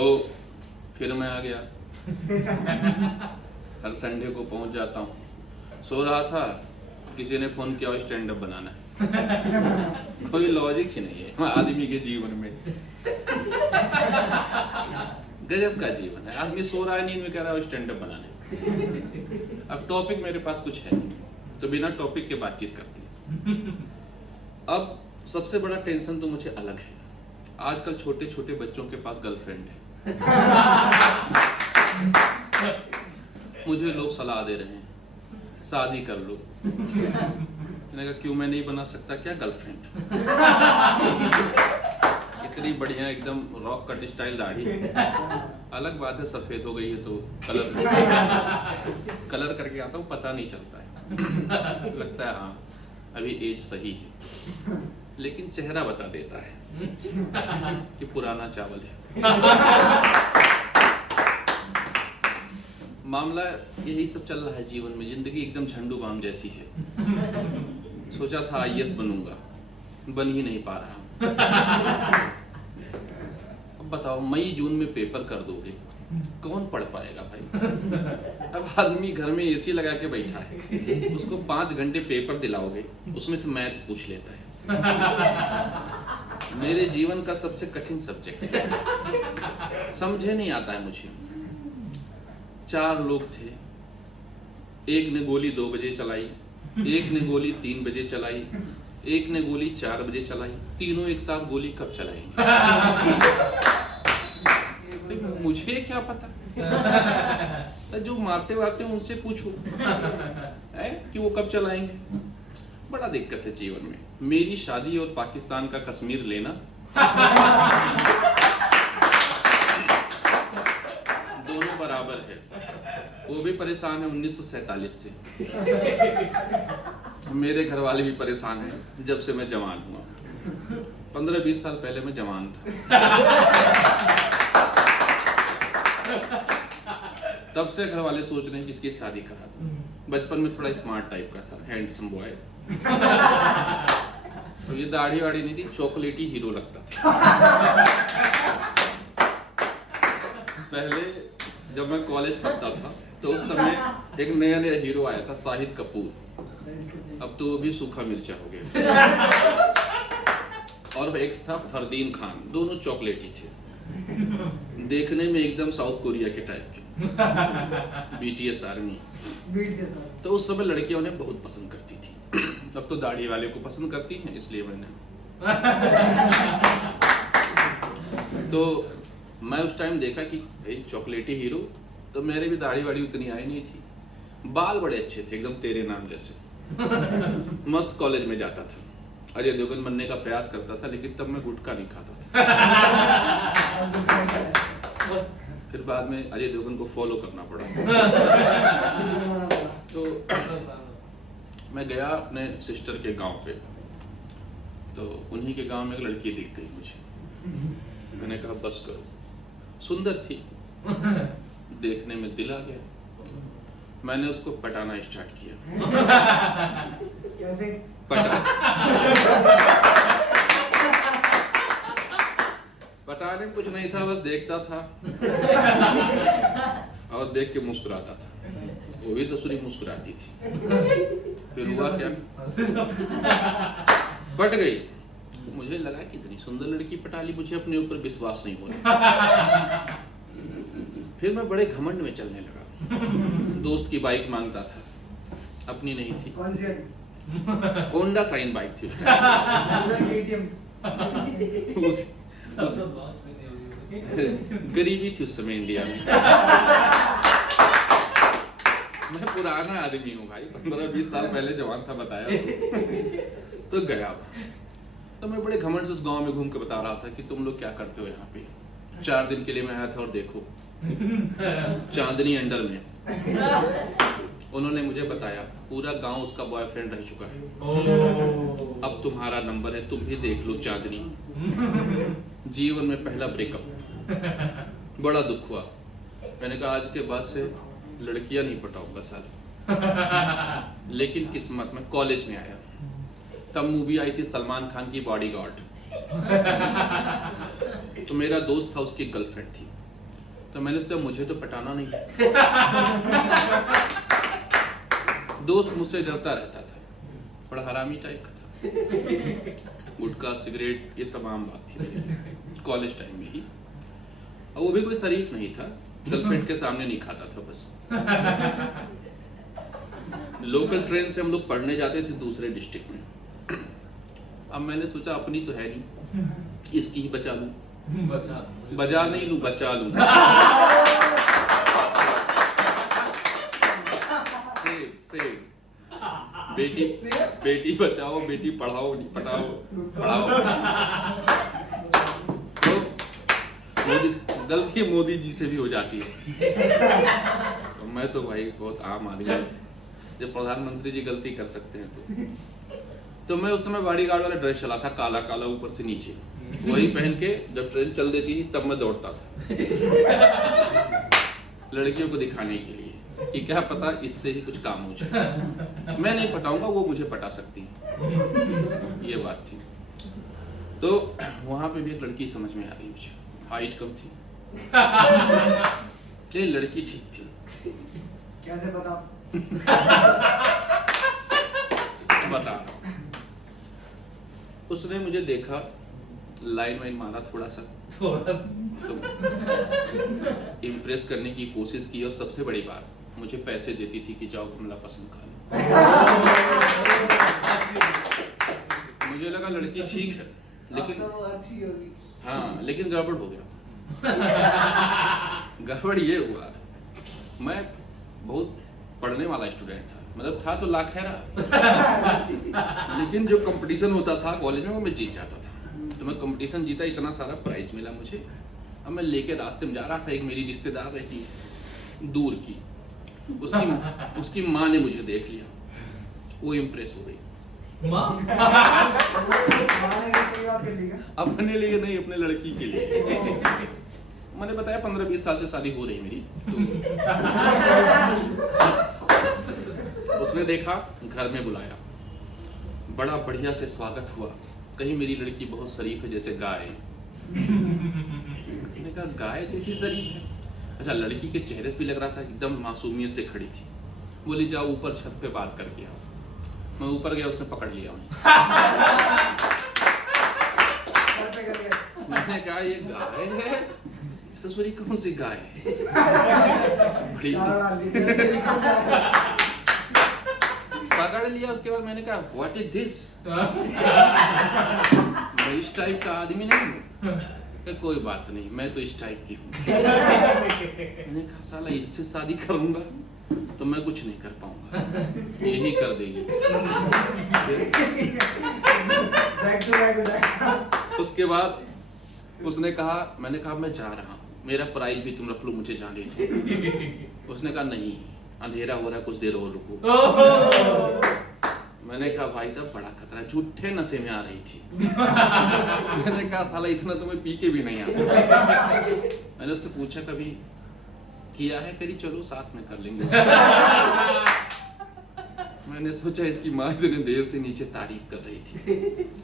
तो फिर मैं आ गया। हर संडे को पहुंच जाता हूँ। सो रहा था, किसी ने फोन किया स्टैंड अप बनाना है। कोई लॉजिक ही नहीं है आदमी के जीवन में। गजब का जीवन है। आदमी सो रहा है, नींद में कह रहा है स्टैंड अप बनाना है। अब टॉपिक मेरे पास कुछ है तो बिना टॉपिक के बातचीत करती है। अब सबसे बड़ा टेंशन तो मुझे अलग है। आजकल छोटे छोटे बच्चों के पास गर्लफ्रेंड है। मुझे लोग सलाह दे रहे हैं शादी कर लो। मैंने कहा क्यों, मैं नहीं बना सकता क्या गर्लफ्रेंड? इतनी बढ़िया एकदम रॉक कट स्टाइल दाढ़ी। अलग बात है सफेद हो गई है तो कलर करके आता हूँ, पता नहीं चलता है। लगता है हाँ अभी एज सही है, लेकिन चेहरा बता देता है कि पुराना चावल है। मामला यही सब चल रहा है जीवन में। जिंदगी एकदम झंडू बाम जैसी है। सोचा था आईएएस बनूंगा, बन ही नहीं पा रहा। अब बताओ मई जून में पेपर कर दोगे, कौन पढ़ पाएगा भाई? अब आदमी घर में एसी लगा के बैठा है, उसको 5 घंटे पेपर दिलाओगे, उसमें से मैथ पूछ लेता है। मेरे जीवन का सबसे कठिन सब्जेक्ट है, समझे नहीं आता है मुझे। 4 लोग थे, एक ने गोली 2 बजे चलाई, एक ने गोली 3 बजे चलाई, एक ने गोली 4 बजे चलाई। तीनों एक साथ गोली कब चलाएंगे? मुझे क्या पता? जो मारते वारते हैं उनसे पूछो कि वो कब चलाएंगे। बड़ा दिक्कत है जीवन में। मेरी शादी और पाकिस्तान का कश्मीर लेना दोनों बराबर है। वो भी परेशान है 1947 से। मेरे घर वाले भी परेशान हैं जब से मैं जवान हुआ। 15-20 साल पहले मैं जवान था, तब से घर वाले सोच रहे हैं कि इसकी शादी करा दूं। बचपन में थोड़ा स्मार्ट टाइप का था, हैंडसम बॉय। तो ये दाढ़ी वाड़ी नहीं थी, चॉकलेटी हीरो लगता था। पहले जब मैं कॉलेज पढ़ता था तो उस समय एक नया हीरो आया था, शाहिद कपूर। अब तो वो भी सूखा मिर्चा हो गया। और एक था फरदीन खान, दोनों चॉकलेटी थे, देखने में एकदम साउथ कोरिया के टाइप के। BTS army. तो उस समय लड़कियां उन्हें बहुत पसंद करती थी। अब तो दाढ़ी वाले को पसंद करती हैं, इसलिए मैंने तो मैं उस टाइम देखा कि भाई चॉकलेटी हीरो, तो मेरे भी दाढ़ी वाड़ी उतनी आई नहीं थी। बाल बड़े अच्छे थे, एकदम तेरे नाम जैसे। मस्त कॉलेज में जाता था, अजय देवगन बनने का प्रयास करता था, लेकिन तब मैं गुटखा नहीं खाता था। फिर बाद में अजय देवगन को फॉलो करना पड़ा। तो मैं गया अपने सिस्टर के गांव पे, तो उन्हीं के गांव में एक लड़की दिख गई मुझे। मैंने कहा बस करो। सुंदर थी, देखने में दिल आ गया। मैंने उसको पटाना स्टार्ट किया। कैसे? पटाने में कुछ नहीं था, बस देखता था और देख के मुस्कुराता था। वो भी ससुरी मुस्कुराती थी। फिर हुआ क्या, पट गई। मुझे लगा कि इतनी सुंदर लड़की पटा ली, मुझे अपने ऊपर विश्वास नहीं हो रहा। फिर मैं बड़े घमंड में चलने लगा। दोस्त की बाइक मांगता था, अपनी नहीं थी। कौन सी? होंडा साइन बाइक थी उस टाइम। गरीबी थी उस समय इंडिया में। मैं पुराना आदमी हूँ भाई, 15-20 साल पहले जवान था, बताया तो गया। तो मैं बड़े घमंड से उस गांव में घूम के बता रहा था कि तुम लोग क्या करते हो यहाँ पे। 4 दिन के लिए मैं आया था और देखो चांदनी अंडर में उन्होंने मुझे बताया पूरा गांव उसका बॉयफ्रेंड रह चुका है। अब तुम्हारा नंबर है, तुम भी देख लो चांदनी। जीवन में पहला ब्रेकअप, बड़ा दुख हुआ। मैंने कहा आज के बाद से लड़कियां नहीं पटाऊंगा साल। लेकिन किस्मत में कॉलेज में आया, तब मूवी आई थी सलमान खान की बॉडीगार्ड। तो मेरा दोस्त था, उसकी गर्लफ्रेंड थी। तो मैंने सोचा मुझे तो पटाना नहीं। दोस्त मुझसे डरता रहता था, बड़ा हरामी टाइप का था, गुटखा सिगरेट ये सब आम बात थी कॉलेज टाइम में ही। और वो भी कोई शरीफ नहीं था, गर्लफ्रेंड के सामने नहीं खाता था बस। लोकल ट्रेन से हम लोग पढ़ने जाते थे दूसरे डिस्ट्रिक्ट में। अब मैंने सोचा अपनी तो है नहीं, इसकी ही बचा लूं, बजा नहीं लूं, बचा लूं। सेव बेटी बचाओ, बेटी पढ़ाओ, नहीं पढ़ाओ। तो गलती मोदी जी से भी हो जाती है। तो मैं तो भाई बहुत आम आदमी, जब प्रधानमंत्री जी गलती कर सकते हैं तो मैं उस समय बॉडीगार्ड वाला ड्रेस चला था, काला काला ऊपर से नीचे, वही पहन के जब ट्रेन चल देती थी तब मैं दौड़ता था लड़कियों को दिखाने के लिए कि क्या पता इससे ही कुछ काम हो जाए। मैं नहीं पटाऊंगा, वो मुझे पटा सकती है, ये बात थी। तो वहां पे भी एक लड़की समझ में आ रही मुझे, हाइट कम थी, ये लड़की ठीक थी। कैसे बता उसने मुझे देखा, लाइन वाइन मारा थोड़ा सा, तो इम्प्रेस करने की कोशिश की, और सबसे बड़ी बात मुझे पैसे देती थी कि जाओ कमला पसंद खा लो। मुझे लगा लड़की ठीक है, लेकिन तो अच्छी होगी। हाँ, लेकिन गड़बड़ हो गया। गड़बड़ ये हुआ, मैं बहुत पढ़ने वाला स्टूडेंट था, मतलब था तो लाखेरा, लेकिन जो कंपटीशन होता था कॉलेज में वो मैं जीत जाता था। तो मैं कंपटीशन जीता, इतना सारा प्राइज मिला मुझे। अब मैं लेके रास्ते में जा रहा था, एक मेरी रिश्तेदार रहती है दूर की, उसकी माँ ने मुझे देख लिया, वो इम्प्रेस हो गई। अपने लिए नहीं, अपने लड़की के लिए। मैंने बताया 15-20 साल से शादी हो रही मेरी, तो उसने देखा, घर में बुलाया, बड़ा बढ़िया से स्वागत हुआ। कहीं मेरी लड़की बहुत शरीफ है, जैसे गाय। मैंने कहा गाय जैसी शरीफ है? अच्छा, लड़की के चेहरे से भी लग रहा था एकदम मासूमियत से खड़ी थी। बोली जाओ ऊपर छत पे बात करके आओ। मैं ऊपर गया, उसने पकड़ लिया उन्हें। मैंने कहा ये गाय है? ससुरी कौन सी गाय है? पकड़ लिया। उसके बाद मैंने कहा व्हाट इज दिस? मैं इस टाइप का आदमी नहीं हूँ। कोई बात नहीं, मैं तो इस टाइप की हूँ। मैंने कहा साला इससे शादी करूंगा तो मैं कुछ नहीं कर पाऊंगा, यही कर देगी। उसके बाद उसने कहा, मैंने कहा मैं जा रहा हूँ, मेरा प्राइज भी तुम रख लो, मुझे जाने दो। उसने कहा नहीं, अंधेरा हो रहा है, कुछ देर और रुको। मैंने कहा भाई साहब बड़ा खतरा, झूठे नशे में आ रही थी। मैंने कहा साला इतना तो मैं पी के भी नहीं आता। मैंने उससे पूछा कभी किया है? करी चलो साथ में कर लेंगे। मैंने सोचा इसकी माँ इतने देर से नीचे तारीफ कर रही थी,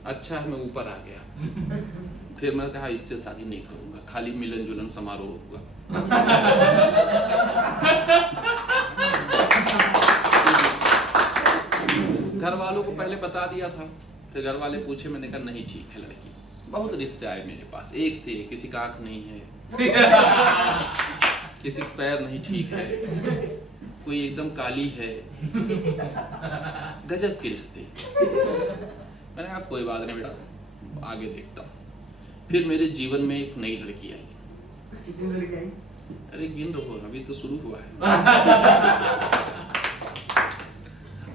अच्छा है मैं ऊपर आ गया। फिर मैंने कहा इससे शादी नहीं करूंगा, खाली मिलन जुलन समारोह होगा। घर वालों को पहले बता दिया था, फिर घर वाले पूछे, मैंने कहा नहीं ठीक है लड़की। बहुत रिश्ते आए मेरे पास, एक से एक, किसी का आंख नहीं है, किसी का पैर नहीं ठीक है, कोई एकदम काली है, गजब के रिश्ते। मैंने कहा कोई बात नहीं बेटा, आगे देखता हूँ। फिर मेरे जीवन में एक नई लड़की आई। कितनी लड़की आई? अरे गिन रहो, अभी तो शुरू हुआ है।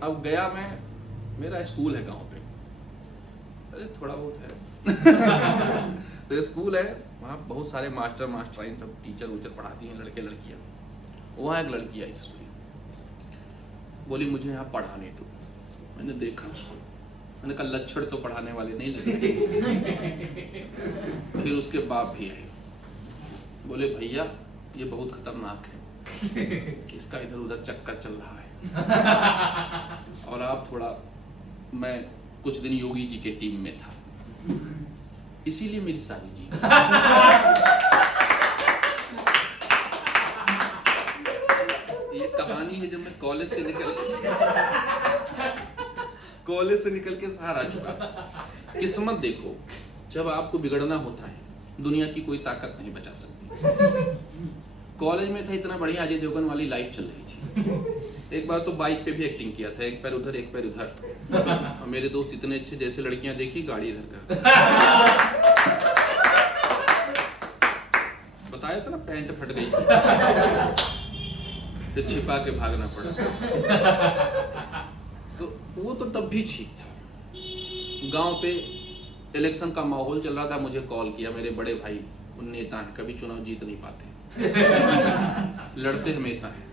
अब गया मैं, मेरा स्कूल है गांव पे, अरे थोड़ा बहुत है। तो स्कूल है, वहाँ बहुत सारे मास्टर मास्टराइन सब टीचर वूचर पढ़ाती हैं, लड़के लड़कियाँ। वहाँ एक लड़की आई ससुरी, बोली मुझे यहाँ पढ़ाने दो। मैंने देखा उसको, मैंने कहा लक्षण तो पढ़ाने वाले नहीं लगे। फिर उसके बाप भी आए, बोले भैया ये बहुत खतरनाक है, इसका इधर उधर चक्कर चल रहा है, और आप थोड़ा, मैं कुछ दिन योगी जी के टीम में था, इसीलिए मेरी शादी नहीं। कहानी है जब मैं कॉलेज से निकल के शहर आ चुका था। किस्मत देखो, जब आपको बिगड़ना होता है दुनिया की कोई ताकत नहीं बचा सकती। कॉलेज में था, इतना बढ़िया अजय देवगन वाली लाइफ चल रही थी। एक बार तो बाइक पे भी एक्टिंग किया था, एक पैर उधर एक पैर उधर, और मेरे दोस्त इतने अच्छे, जैसे लड़कियां देखी गाड़ी इधर कर, बताया था ना, पैंट फट गई थी तो छिपा के भागना पड़ा। तो वो तो तब भी ठीक था। गांव पे इलेक्शन का माहौल चल रहा था, मुझे कॉल किया मेरे बड़े भाई, उन नेता हैं, कभी चुनाव जीत नहीं पाते, लड़ते हमेशा हैं,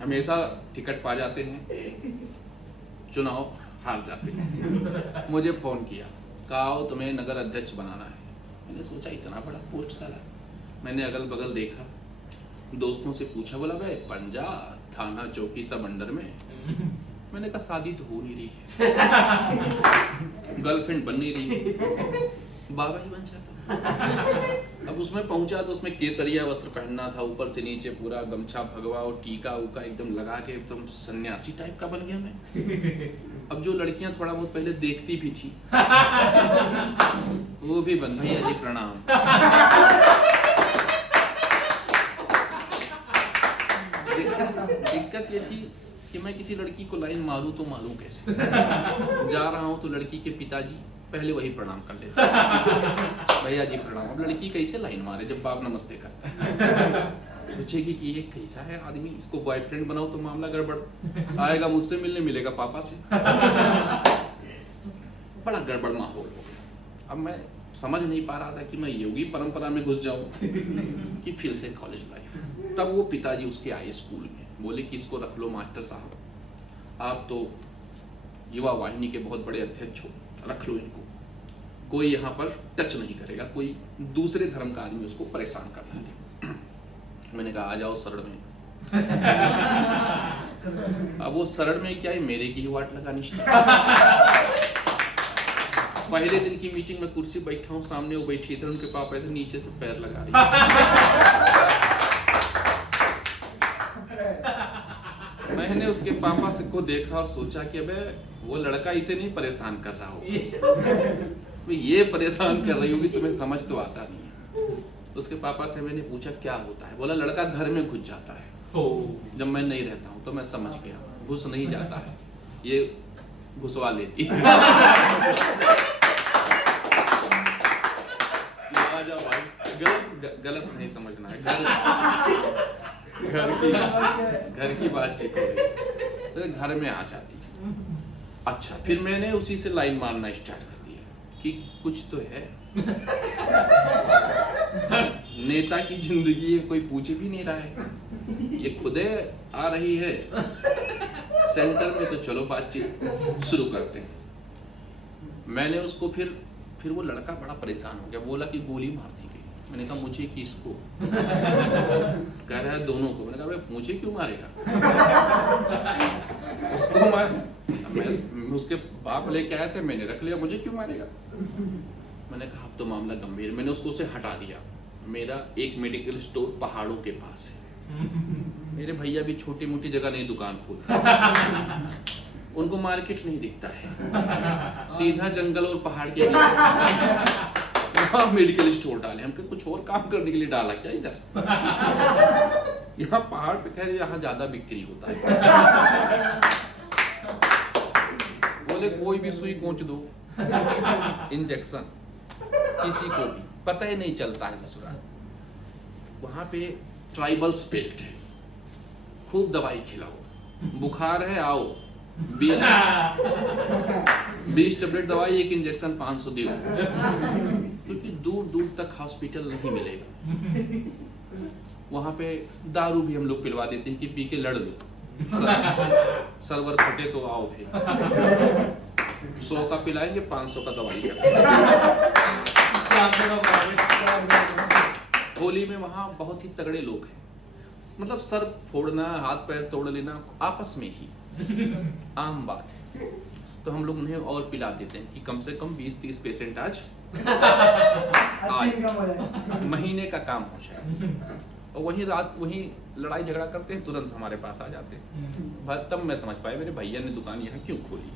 हमेशा टिकट पा जाते हैं, चुनाव हार जाते हैं। मुझे फोन किया, कहा आओ तुम्हें नगर अध्यक्ष बनाना है। मैंने सोचा इतना बड़ा पोस्ट साला। मैंने अगल बगल देखा, दोस्तों से पूछा, बोला भाई पंजा थाना चौकी सब अंडर में। मैंने कहा शादी तो हो नहीं रही है, गर्लफ्रेंड बन नहीं रही है, बाबा ही बन जाता। अब उसमें पहुंचा तो उसमें केसरिया वस्त्र पहनना था, ऊपर से नीचे पूरा गमछा भगवा और टीका उका एकदम लगा के एकदम सन्यासी टाइप का बन गया मैं। अब जो लड़कियां थोड़ा बहुत पहले देखती भी थी वो भी बन, भैया जी प्रणाम। दिक्कत ये थी कि मैं किसी लड़की को लाइन मारूं तो मारूं कैसे। जा रहा हूं तो लड़की के पिताजी पहले वही प्रणाम कर लेते, भैया जी प्रणाम। अब लड़की कैसे लाइन मारे जब बाप नमस्ते करता है। सोचेगी कि ये कैसा है आदमी, इसको बॉयफ्रेंड बनाओ तो मामला गड़बड़, आएगा मुझसे मिलने, मिलेगा पापा से। बड़ा गड़बड़ माहौल हो गया। अब मैं समझ नहीं पा रहा था कि मैं योगी परंपरा में घुस जाऊं कि फिर से कॉलेज लाइफ। तब वो पिताजी उसके आए स्कूल में, बोले कि इसको रख लो मास्टर साहब, आप तो युवा वाहिनी के बहुत बड़े अध्यक्ष हो, रख लो इनको, कोई यहाँ पर टच नहीं करेगा, कोई दूसरे धर्म का आदमी उसको परेशान कर रहा था। मैंने कहा आ जाओ सरड़ में। अब वो सरड़ में क्या है, मेरे की वाट लगा निष्ठा। पहले दिन की मीटिंग में कुर्सी बैठा हूँ, सामने वो बैठी इधर, उनके पापा इधर नीचे से पैर लगा रही। मैंने उसके पापा से को देखा और सोचा कि अबे वो लड़का इसे नहीं परेशान कर रहा हो, ये परेशान कर रही होगी, तुम्हें समझ तो आता नहीं है। तो उसके पापा से मैंने पूछा क्या होता है, बोला लड़का घर में घुस जाता है जब मैं नहीं रहता हूँ। तो मैं समझ गया, घुस नहीं जाता है, ये घुसवा लेती है। गलत नहीं समझना है, घर की बातचीत हो रही तो घर में आ जाती है। अच्छा, फिर मैंने उसी से लाइन मारना स्टार्ट कर दिया कि कुछ तो है। नेता की जिंदगी है, कोई पूछ भी नहीं रहा है, ये खुदे आ रही है सेंटर में, तो चलो बातचीत शुरू करते हैं। मैंने उसको फिर वो लड़का बड़ा परेशान हो गया, बोला कि गोली मार दी गई। मैंने कहा मुझे किसको? कह रहा है दोनों को। मैंने कहा भाई मुझे क्यों मारेगा? उसको मैं उसके बाप लेके आए थे, मैंने रख लिया, मुझे क्यों मारेगा? मैंने कहा अब तो मामला गंभीर। मैंने उसको उसे हटा दिया। मेरा एक मेडिकल स्टोर पहाड़ों के पास है, मेरे भैया भी छोटी मोटी जगह नहीं दुकान खोलते, उनको मार्केट नहीं दिखता है, सीधा जंगल और पहाड़ के मेडिकल स्टोर डाले। हमको कुछ और काम करने के लिए डाला क्या इधर? यहाँ पहाड़ पे खैर यहाँ ज्यादा बिक्री होता है। बोले कोई भी सुई कोंच दो, इंजेक्शन, किसी को भी पता ही नहीं चलता है ससुराल। वहां पे ट्राइबल स्पेल्ट है, खूब दवाई खिलाओ, बुखार है आओ, 20 टेबलेट दवाई, एक इंजेक्शन 500 दे, क्योंकि दूर दूर तक हॉस्पिटल नहीं मिलेगा। वहां पे दारू भी हम लोग पिलवा देते हैं कि पी के लड़ लो, सर्वर फटे तो आओ, फिर 100 का पिलाएंगे, 500 का दवाई का। होली में वहाँ बहुत ही तगड़े लोग हैं, मतलब सर फोड़ना, हाथ पैर तोड़ लेना आपस में ही आम बात है। तो हम लोग उन्हें और पिला देते हैं कि कम से कम 20-30 पेशेंट आज महीने का काम हो जाए। और वहीं लड़ाई झगड़ा करते हैं, तुरंत हमारे पास आ जाते हैं। तब मैं समझ पाया मेरे भैया ने दुकान यहाँ क्यों खोली।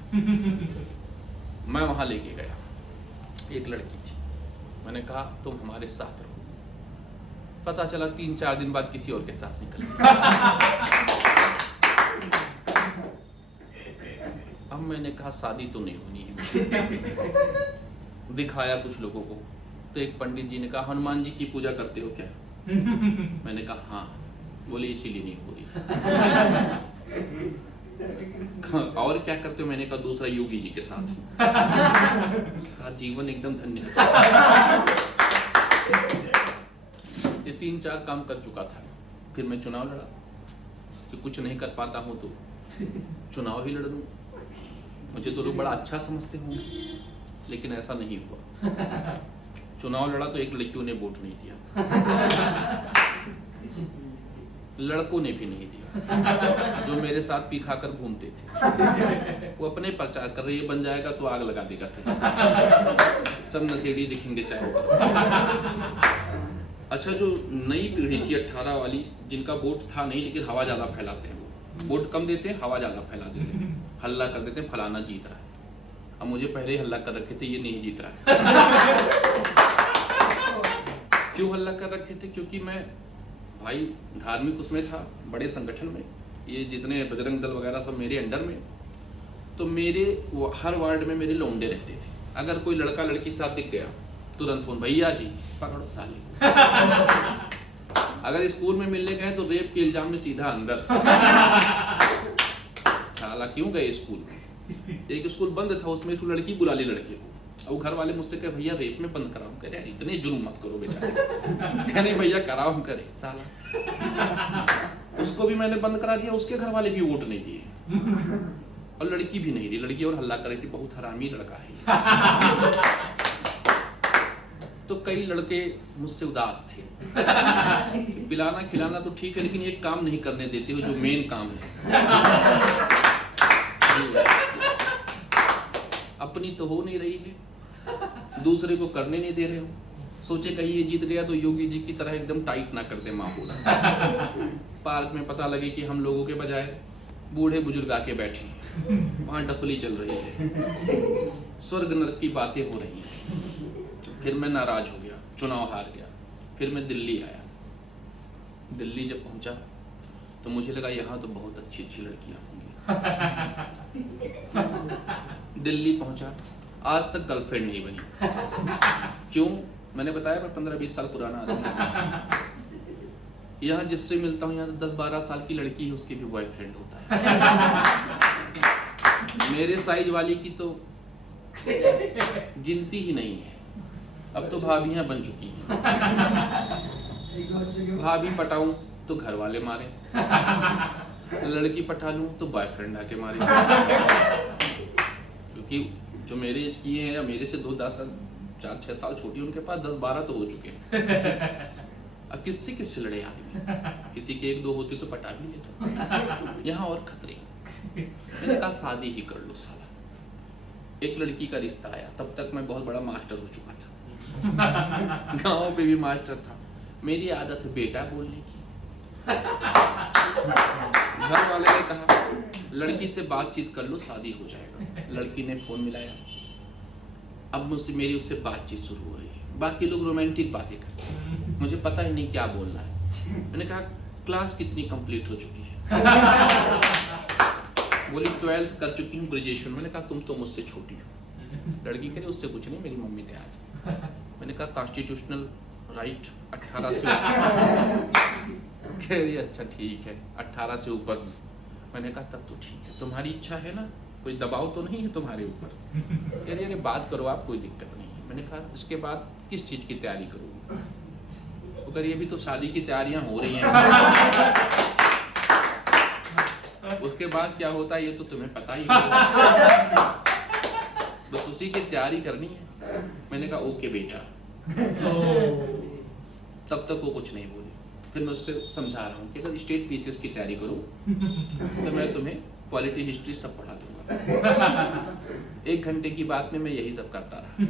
मैं वहाँ लेके गया, एक लड़की थी, मैंने कहा तुम हमारे साथ रहो। पता चला 3-4 दिन बाद किसी और के साथ निकल गई। अब मैंने कहा शादी तो नहीं होनी है। दिखाया कुछ लोगों को, तो एक पंडित जी ने कहा हनुमान जी की पूजा करते हो क्या? मैंने कहा हाँ। बोले इसीलिए नहीं हो रही। और क्या करते हो? मैंने कहा दूसरा योगी जी के साथ। कहा जीवन एकदम धन्य। ये 3-4 काम कर चुका था। फिर मैं चुनाव लड़ा कि कुछ नहीं कर पाता हूँ तो चुनाव ही लड़ लूँ। मुझे तो लोग बड़ा अच्छा समझते होंगे, लेकिन ऐसा नहीं हुआ। चुनाव लड़ा तो एक लड़कियों ने वोट नहीं दिया, लड़कों ने भी नहीं दिया, जो मेरे साथ पी खाकर घूमते थे। वो अपने प्रचार कर रहे, ये बन जाएगा तो आग लगा देगा सब नशेड़ी दिखेंगे चाहे। अच्छा, जो नई पीढ़ी थी 18 वाली, जिनका वोट था नहीं लेकिन हवा ज्यादा फैलाते हैं, वो वोट कम देते हैं, हवा ज्यादा फैला देते हैं, हल्ला कर देते हैं फलाना जीत रहा है। अब मुझे पहले ही हल्ला कर रखे थे ये नहीं जीत रहा है। क्यों हल्ला कर रखे थे? क्योंकि मैं भाई धार्मिक उसमें था, बड़े संगठन में, ये जितने बजरंग दल वगैरह सब मेरे अंडर में, तो मेरे हर वार्ड में मेरे लौंडे रहते थे। अगर कोई लड़का लड़की साथ दिख गया तुरंत फोन, भैया जी पकड़ो साले। अगर स्कूल में मिलने गए तो रेप के इल्जाम में सीधा अंदर। साला क्यों गए स्कूल में? एक स्कूल बंद था, उसमें तो लड़की बुला ली लड़के को, और घर वाले मुझसे कहे भैया रेप में बंद कराओ। कह रहे इतने जुल्म मत करो बेचारे। कहने भैया कराओ, हम करे साला। उसको भी मैंने बंद करा दिया, उसके घर वाले भी वोट नहीं दिए, और लड़की भी नहीं दी। लड़की और हल्ला कर रही थी बहुत हरामी लड़का है। तो कई लड़के मुझसे उदास थे। पिलाना खिलाना तो ठीक है, लेकिन एक काम नहीं करने देते हो जो मेन काम है। अपनी तो हो नहीं रही है, दूसरे को करने नहीं दे रहे हो। सोचे कहीं ये जीत गया तो योगी जी की तरह एकदम टाइट ना कर दे माहौल। पार्क में पता लगे कि हम लोगों के बजाय बूढ़े बुजुर्ग आके बैठे, वहाँ डफली चल रही है, स्वर्ग नरक की बातें हो रही हैं। फिर मैं नाराज हो गया, चुनाव हार गया। फिर मैं दिल्ली आया। दिल्ली जब पहुंचा तो मुझे लगा यहाँ तो बहुत अच्छी अच्छी लड़कियां होंगी। दिल्ली पहुंचा, आज तक गर्लफ्रेंड नहीं बनी। क्यों? मैंने बताया मैं 15-20 साल पुराना आदमी। यहाँ जिससे मिलता हूँ यहाँ तो 10-12 साल की लड़की है, उसकी भी बॉयफ्रेंड होता है। मेरे साइज वाली की तो गिनती ही नहीं है। अब तो भाभियां बन चुकी हैं। भाभी पटाऊं तो घर वाले मारे, लड़की पटा लूं तो बॉयफ्रेंड आके मारे। क्योंकि जो मेरे एज की है या मेरे से 2-4-6 साल छोटी, उनके पास 10-12 तो हो चुके हैं। अब किससे लड़े आदमी? किसी के 1-2 होती तो पटा भी लेता। यहाँ और खतरे। मैंने कहा शादी ही कर लो साला। एक लड़की का रिश्ता आया, तब तक मैं बहुत बड़ा मास्टर हो चुका था। गांव पे भी मास्टर था। मेरी आदत है बेटा बोलने की। घर वाले ने कहा लड़की से बातचीत कर लो, शादी हो जाएगा। लड़की ने फोन मिलाया, अब मुझसे मेरी उससे बातचीत शुरू हो रही है। बाकी लोग रोमांटिक बातें करते हैं, मुझे पता ही नहीं क्या बोलना है। मैंने कहा क्लास कितनी कंप्लीट हो चुकी है? बोली 12th कर चुकी हूँ, ग्रेजुएशन। मैंने कहा तुम तो मुझसे छोटी हो। लड़की कह रही उससे कुछ नहीं, मेरी मम्मी थे आज। मैंने कहा कॉन्स्टिट्यूशनल राइट 18 से कह रही अच्छा ठीक है 18 से ऊपर। मैंने कहा तब तो ठीक है, तुम्हारी इच्छा है ना, कोई दबाव तो नहीं है तुम्हारे ऊपर? कह रही अरे बात करो आप, कोई दिक्कत नहीं है। मैंने कहा इसके बाद किस चीज़ की तैयारी करोगी? वो कह रही अभी तो शादी की तैयारियां हो रही हैं, उसके बाद क्या होता है ये तो तुम्हें पता ही है, बस उसी की तैयारी करनी है। मैंने कहा ओके बेटा। तब तक वो कुछ नहीं बोली। फिर मैं उससे समझा रहा हूँ कि अगर स्टेट पीसीएस की तैयारी करो तो मैं तुम्हें क्वालिटी हिस्ट्री सब पढ़ा दूंगा। 1 घंटे की बात में मैं यही सब करता रहा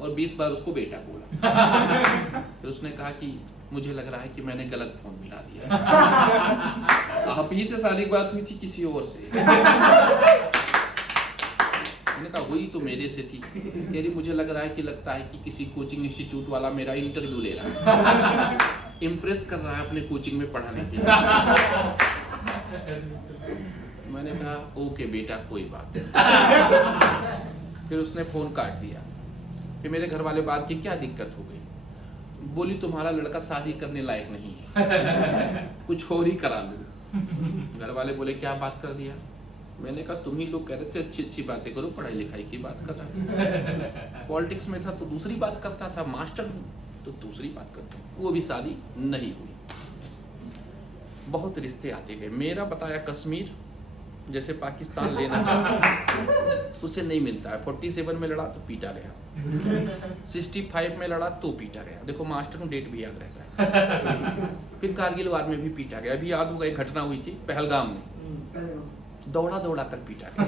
और 20 बार उसको बेटा बोला। फिर उसने कहा कि मुझे लग रहा है कि मैंने गलत फोन मिला दिया। आप ही से सारी बात हुई थी किसी और से? मैंने कहा हुई तो मेरे से थी। कह रही मुझे लगता है कि किसी कोचिंग इंस्टीट्यूट वाला मेरा इंटरव्यू ले रहा है, इम्प्रेस कर रहा है अपने कोचिंग में पढ़ाने के लिए। मैंने कहा ओके बेटा कोई बात नहीं। फिर उसने फोन काट दिया। फिर मेरे घर वाले बात की क्या दिक्कत हो गई? बोली तुम्हारा लड़का शादी करने लायक नहीं है, कुछ और ही करा लो। घर वाले बोले क्या बात कर दिया? मैंने कहा तुम ही लोग कह रहे थे अच्छी अच्छी बातें करो, पढ़ाई लिखाई की बात कर रहा था। पॉलिटिक्स में था तो दूसरी बात करता था, मास्टर हूँ तो दूसरी बात करता हूँ। वो भी शादी नहीं हुई। बहुत रिश्ते आते गए। मेरा बताया कश्मीर जैसे पाकिस्तान लेना चाहता उसे नहीं मिलता है। 47 में लड़ा तो पीटा गया, 65 में लड़ा तो पीटा गया। देखो मास्टर हूँ, डेट भी याद रहता है। फिर कारगिल वार में भी पीटा गया। अभी याद होगा एक घटना हुई थी पहलगाम में, दौड़ा दौड़ा कर पीटा गया।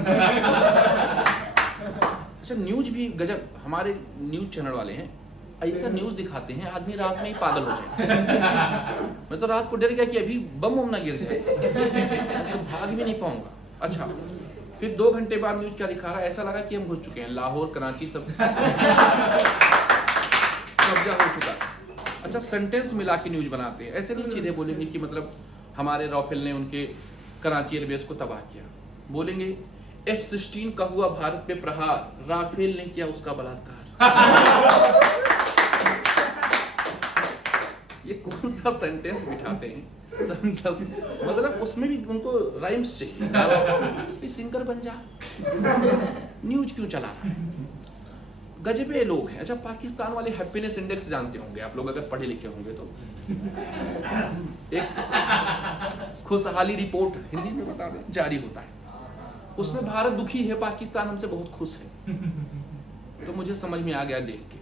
अच्छा न्यूज भी गजब, हमारे न्यूज चैनल वाले हैं ऐसा न्यूज दिखाते हैं आदमी रात में ही पागल हो जाए। मैं तो रात को डर गया कि अभी बम ना गिर जाए, तो भाग भी नहीं पाऊंगा। अच्छा फिर 2 घंटे बाद न्यूज क्या दिखा रहा है, ऐसा लगा कि हम घुस चुके हैं, लाहौर कराची सब कब्जा हो चुका है। अच्छा सेंटेंस मिला के न्यूज बनाते हैं, ऐसे नहीं सीधे बोलेंगे कि मतलब हमारे राफेल ने उनके कराची एयरबेस को तबाह किया। बोलेंगे F-16 का हुआ भारत पे प्रहार, राफेल ने किया उसका बलात्कार। ये कौन सा सेंटेंस बिठाते हैं? मतलब उसमें भी उनको राइम्स चाहिए। सिंगर बन जा, न्यूज क्यों चला रहा है? गजबे लोग हैं। अच्छा पाकिस्तान वाले हैप्पीनेस इंडेक्स जानते होंगे आप लोग अगर पढ़े लिखे होंगे तो। एक खुशहाली रिपोर्ट हिंदी में बता दें जारी होता है, उसमें भारत दुखी है, पाकिस्तान हमसे बहुत खुश है। तो मुझे समझ में आ गया देख के।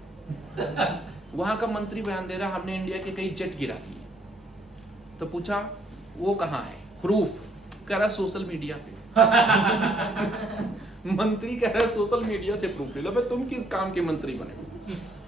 वहां का मंत्री बयान दे रहा हमने इंडिया के कई जेट गिरा दिए। तो पूछा वो कहाँ है प्रूफ? कह रहा सोशल मीडिया पे। मंत्री कह रहा सोशल मीडिया से प्रूफ ले लो। तुम किस काम के मंत्री बने?